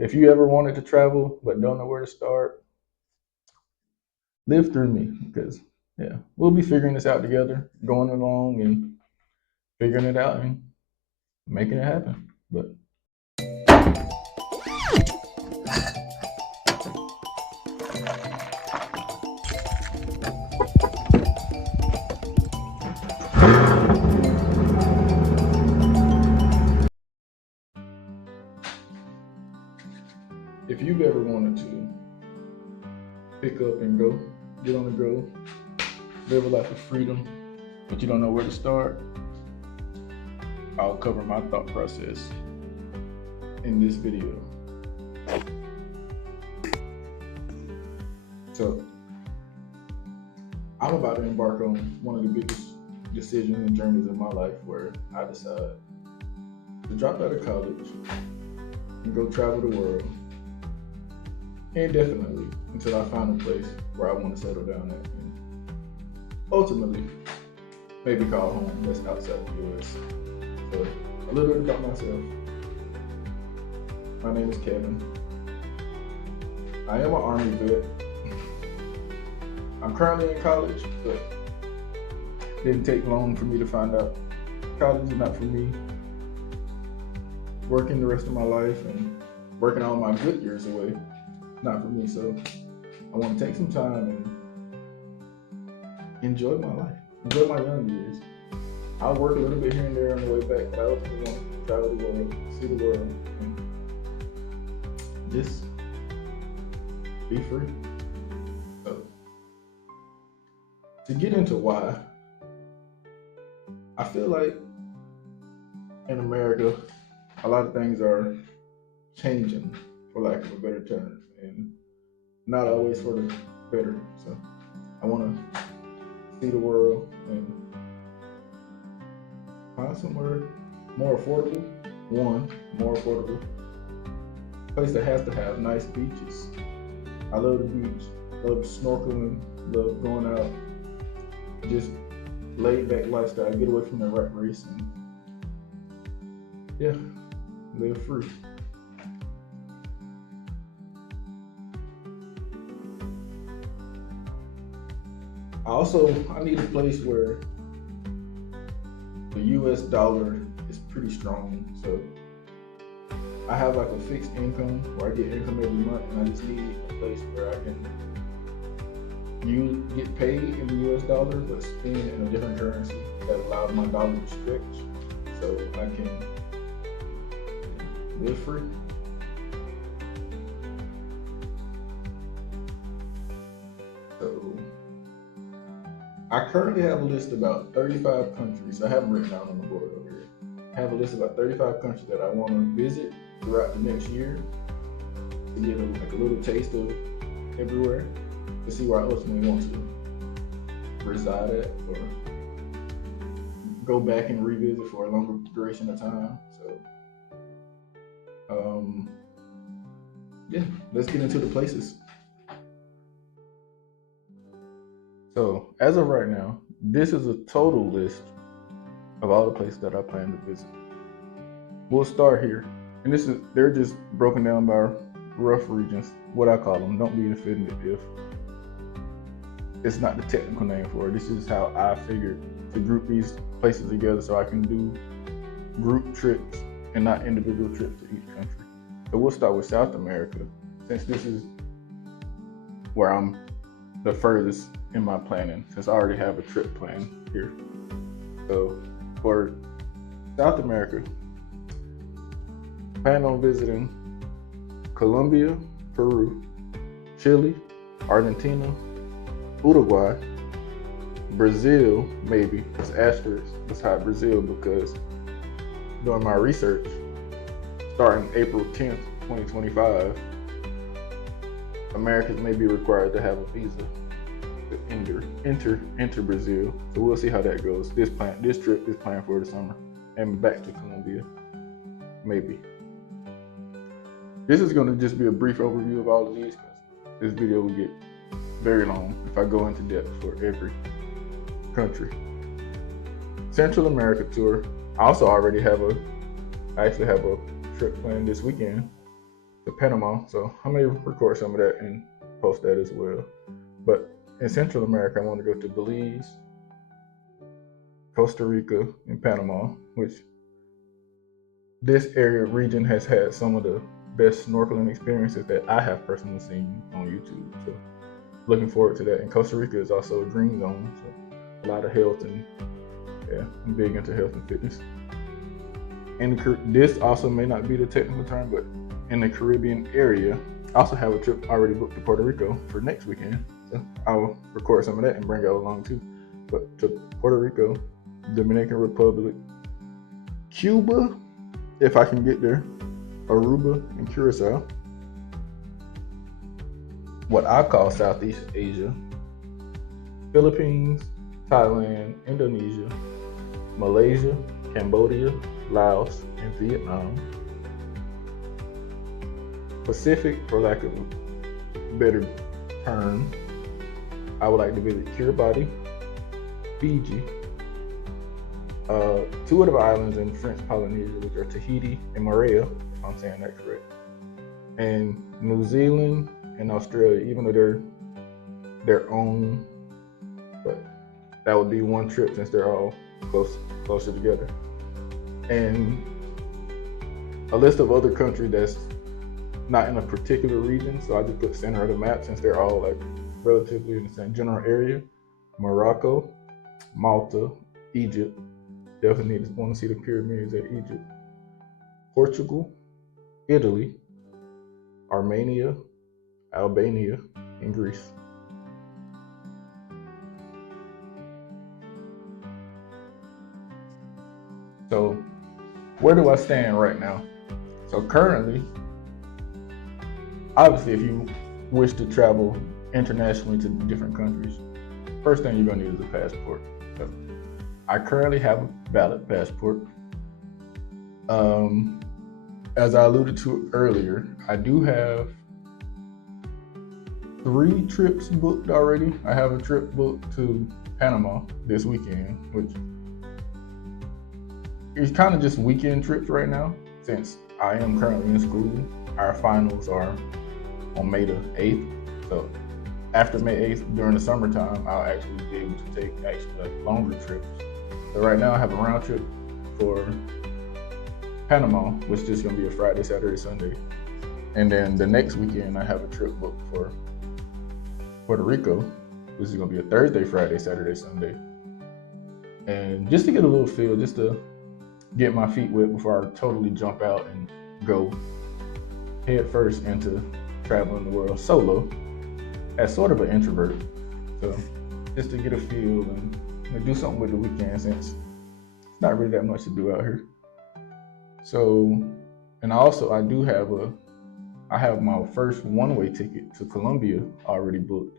if you ever wanted to travel but don't know where to start, live through me because yeah, we'll be figuring this out together, going along and figuring it out and making it happen. But if you've ever wanted to pick up and go, get on the go, live a life of freedom, but you don't know where to start, I'll cover my thought process in this video. So, I'm about to embark on one of the biggest decisions and journeys of my life where I decide to drop out of college and go travel the world indefinitely until I find a place where I want to settle down at and ultimately maybe call home that's outside the US. So, a little bit about myself. My name is Kevin. I am an Army vet. I'm currently in college, but it didn't take long for me to find out college is not for me. Working the rest of my life and working all my good years away, not for me. So I want to take some time and enjoy my life, enjoy my young years. I'll work a little bit here and there on the way back, but I ultimately want to travel the world, see the world, and just be free. So, to get into why, I feel like in America, a lot of things are changing, for lack of a better term, and not always for the better. So, I want to see the world and find somewhere more affordable. One, more affordable. A place that has to have nice beaches. I love the beach, love snorkeling, love going out, just laid back lifestyle, get away from the rat race and yeah, live free. I need a place where the US dollar is pretty strong. So I have like a fixed income where I get income every month and I just need a place where I can get paid in the US dollar but spend in a different currency that allows my dollar to stretch so I can live free. So I currently have a list of about 35 countries. I haven't written down on the board over here. I have a list of about 35 countries that I want to visit throughout the next year to get a little taste of everywhere to see where I ultimately want to reside at or go back and revisit for a longer duration of time. So, yeah, let's get into the places. So, as of right now, this is a total list of all the places that I plan to visit. We'll start here, and they're just broken down by rough regions, what I call them. Don't be offended if it's not the technical name for it. This is how I figured to group these places together so I can do group trips and not individual trips to each country. So we'll start with South America, since this is where I'm the furthest in my planning, since I already have a trip planned here. So for South America, plan on visiting Colombia, Peru, Chile, Argentina, Uruguay, Brazil, maybe. It's asterisk beside Brazil because doing my research, starting April 10th, 2025, Americans may be required to have a visa to enter Brazil. So we'll see how that goes. This trip is planned for the summer and back to Colombia, maybe. This is going to just be a brief overview of all of these because this video will get very long if I go into depth for every country. Central America tour. I actually have a trip planned this weekend to Panama. So I may record some of that and post that as well. But in Central America, I want to go to Belize, Costa Rica, and Panama, which this area region has had some of the best snorkeling experiences that I have personally seen on YouTube. So looking forward to that. And Costa Rica is also a green zone, so a lot of health, and yeah, I'm big into health and fitness. And this also may not be the technical term, but in the Caribbean area, I also have a trip already booked to Puerto Rico for next weekend. So I'll record some of that and bring y'all along too. But to Puerto Rico, Dominican Republic, Cuba, if I can get there, Aruba, and Curacao. What I call Southeast Asia, Philippines, Thailand, Indonesia, Malaysia, Cambodia, Laos, and Vietnam. Pacific, for lack of a better term, I would like to visit Kiribati, Fiji, two of the islands in French Polynesia, which are Tahiti and Moorea, if I'm saying that correct, and New Zealand and Australia, even though they're their own, but that would be one trip since they're all closer together. And a list of other countries that's not in a particular region, so I just put center of the map since they're all like relatively in the same general area. Morocco, Malta, Egypt. Definitely want to see the pyramids at Egypt. Portugal, Italy, Armenia, Albania, and Greece. So where do I stand right now? So currently, obviously, if you wish to travel internationally to different countries, first thing you're gonna need is a passport. So I currently have a valid passport. As I alluded to earlier, I do have 3 trips booked already. I have a trip booked to Panama this weekend, which is kind of just weekend trips right now, since I am currently in school. Our finals are on May the 8th. So after May 8th, during the summertime, I'll actually be able to take like longer trips. So right now I have a round trip for Panama, which is gonna be a Friday, Saturday, Sunday. And then the next weekend I have a trip booked for Puerto Rico, which is gonna be a Thursday, Friday, Saturday, Sunday. And just to get a little feel, just to get my feet wet before I totally jump out and go head first into traveling the world solo as sort of an introvert. So just to get a feel and do something with the weekend, since it's not really that much to do out here. So, and also I have my first one-way ticket to Colombia already booked,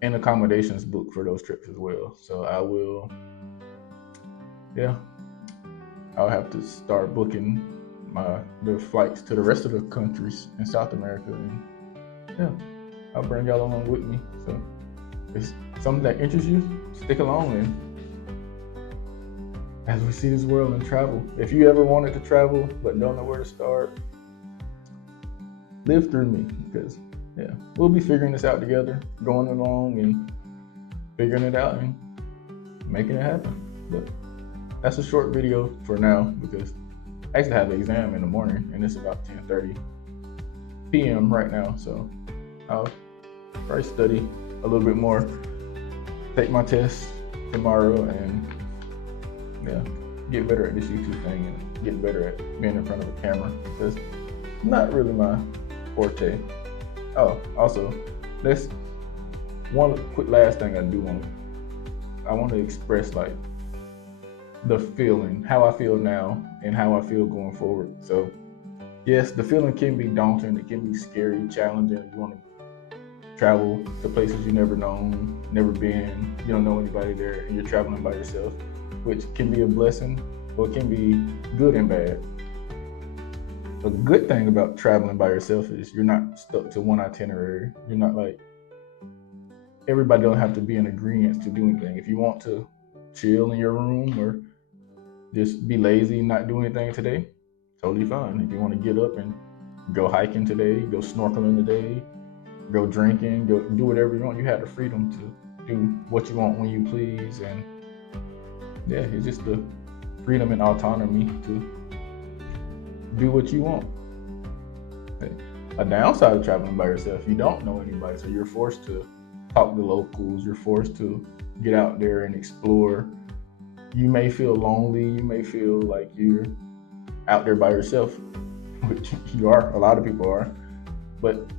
and accommodations booked for those trips as well. So I'll have to start booking the flights to the rest of the countries in South America, and yeah, I'll bring y'all along with me. So if it's something that interests you, stick along and as we see this world and travel. If you ever wanted to travel but don't know where to start, live through me, because yeah, we'll be figuring this out together, going along and figuring it out and making it happen. But that's a short video for now, because I actually have an exam in the morning and it's about 10:30 p.m. right now. So I'll probably study a little bit more, take my test tomorrow, and yeah, get better at this YouTube thing and get better at being in front of a camera, because it's not really my forte. Oh, also, that's one quick last thing I want to express, like the feeling, how I feel now and how I feel going forward. So yes, the feeling can be daunting, it can be scary, challenging. You want to travel to places you've never known, never been, you don't know anybody there, and you're traveling by yourself, which can be a blessing, or it can be good and bad. The good thing about traveling by yourself is you're not stuck to one itinerary. You're not like, everybody don't have to be in agreement to do anything. If you want to chill in your room or just be lazy and not do anything today, totally fine. If you want to get up and go hiking today, go snorkeling today, go drinking, go do whatever you want. You have the freedom to do what you want when you please, and yeah, it's just the freedom and autonomy to do what you want. A downside of traveling by yourself, you don't know anybody, so you're forced to talk to locals. You're forced to get out there and explore. You may feel lonely. You may feel like you're out there by yourself, which you are. A lot of people are, but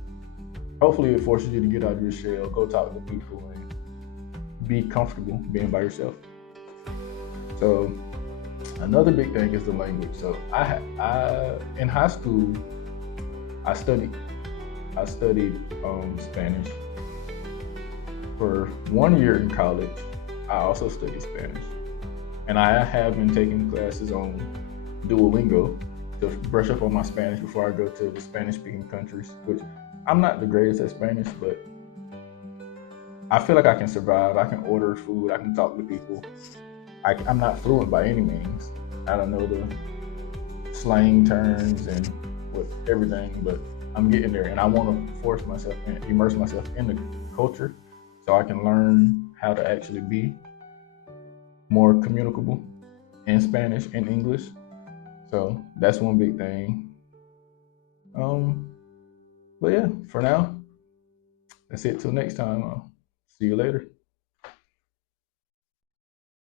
hopefully it forces you to get out of your shell, go talk to people, and be comfortable being by yourself. So another big thing is the language. So I in high school I studied Spanish for 1 year in college. I also studied Spanish, and I have been taking classes on Duolingo to brush up on my Spanish before I go to the Spanish-speaking countries. Which I'm not the greatest at Spanish, but I feel like I can survive. I can order food. I can talk to people. I'm not fluent by any means. I don't know the slang terms and with everything, but I'm getting there, and I want to force myself and immerse myself in the culture so I can learn how to actually be more communicable in Spanish and English. So that's one big thing. But yeah, for now, that's it. Till next time. I'll see you later.